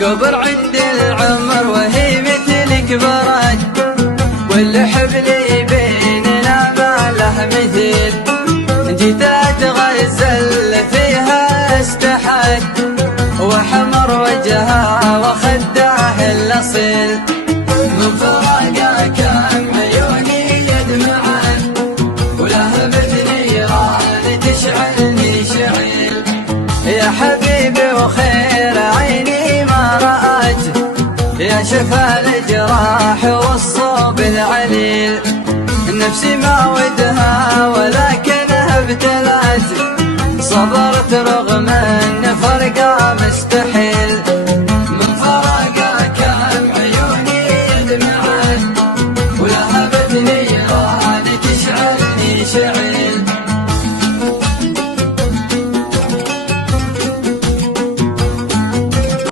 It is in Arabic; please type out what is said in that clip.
كبر عند العمر وهي مثلك برد، والحبل بيننا ما له مثيل. جيت اتغزل فيها استحد، وحمر وجهها وخداه الاصيل. من فراقها كان عيوني يدمعن، ولهبت نيران تشعلني شعيل. يا حبيبي وخير عيني ما رأت، يا شفا الجراح والصوب العليل. نفسي ما ودها ولكنها ابتلت، صبرت رغم ان فرقها مستحيل.